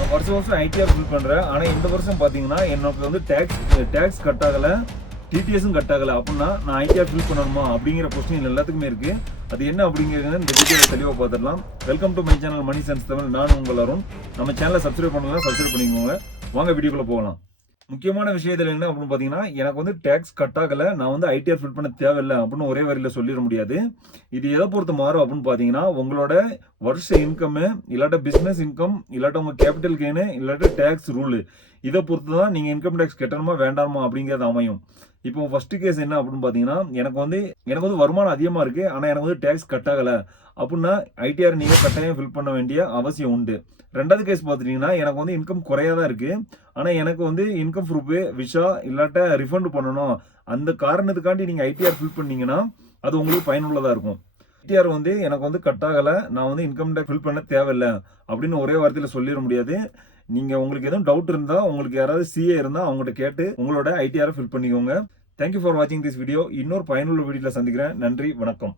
நான் வருஷம் ITR fill பண்ணுறேன். ஆனால் இந்த வருஷம் பார்த்தீங்கன்னா எனக்கு வந்து டேக்ஸ் கட் ஆகலை, டிடிஎஸும் கட் ஆகலை. அப்படின்னா நான் ஐடிஆர் ஃபில் பண்ணணுமா அப்படிங்கிற கொஸ்டின் எல்லாத்துக்குமே இருக்குது. அது என்ன அப்படிங்கிறது இந்த வீடியோவில் தெளிவாக பார்த்துடலாம். Welcome to my channel money sense Tamil. நான் உங்கள் அருண். நம்ம சேனலை சப்ஸ்கிரைப் பண்ணலாம், சப்ஸ்கிரைப் பண்ணிக்கோங்க. வாங்க வீடியோக்குள்ளே போகலாம். முக்கியமான விஷயத்தில் என்ன அப்படின்னு பார்த்தீங்கன்னா, எனக்கு வந்து டேக்ஸ் கட் ஆகலை, நான் வந்து ஐடிஆர் ஃபில் பண்ண தேவையில்லை அப்படின்னு ஒரே வரியில் சொல்லிட முடியாது. இது எதை பொறுத்து மாறும் அப்படின்னு பார்த்தீங்கன்னா, உங்களோட வருஷ இன்கம்மு, இல்லாட்ட பிஸ்னஸ் இன்கம், இல்லாட்ட உங்கள் கேபிட்டல் கெயின், இல்லாட்ட டேக்ஸ் ரூலு, இதை பொறுத்து தான் நீங்கள் இன்கம் டேக்ஸ் கட்டணுமா வேண்டாமா அப்படிங்கிறது அமையும். இப்போ ஃபர்ஸ்ட் கேஸ் என்ன அப்படின்னு பார்த்தீங்கன்னா, எனக்கு வந்து வருமானம் அதிகமாக இருக்குது, ஆனால் எனக்கு வந்து டேக்ஸ் கட் ஆகலை அப்படின்னா ஐடிஆர் நீங்கள் கட்டாயம் ஃபில் பண்ண வேண்டிய அவசியம் உண்டு. ரெண்டாவது கேஸ் பார்த்துட்டிங்கன்னா, எனக்கு வந்து இன்கம் குறையாக தான் இருக்குது, ஆனால் எனக்கு வந்து இன்கம் ப்ரூஃபு, விஷா இல்லாட்ட ரிஃபண்ட் பண்ணணும், அந்த காரணத்துக்காண்டி நீங்கள் ஐடிஆர் ஃபில் பண்ணீங்கன்னா அது உங்களுக்கு பயனுள்ளதாக இருக்கும். ஐடிஆர் வந்து எனக்கு வந்து கட் ஆகலை, நான் வந்து இன்கம் டேக்ஸ் ஃபில் பண்ண தேவையில்லை அப்படின்னு ஒரே வார்த்தையில் சொல்லிட முடியாது. நீங்கள் உங்களுக்கு எதுவும் டவுட் இருந்தால், உங்களுக்கு யாராவது சிஏ இருந்தால் அவங்கள்ட்ட கேட்டு உங்களோட ஐடிஆரை ஃபில் பண்ணிக்கோங்க. தேங்க்யூ ஃபார் வாட்சிங் திஸ் வீடியோ. இன்னொரு பயனுள்ள வீடியோவில் சந்திக்கிறேன். நன்றி, வணக்கம்.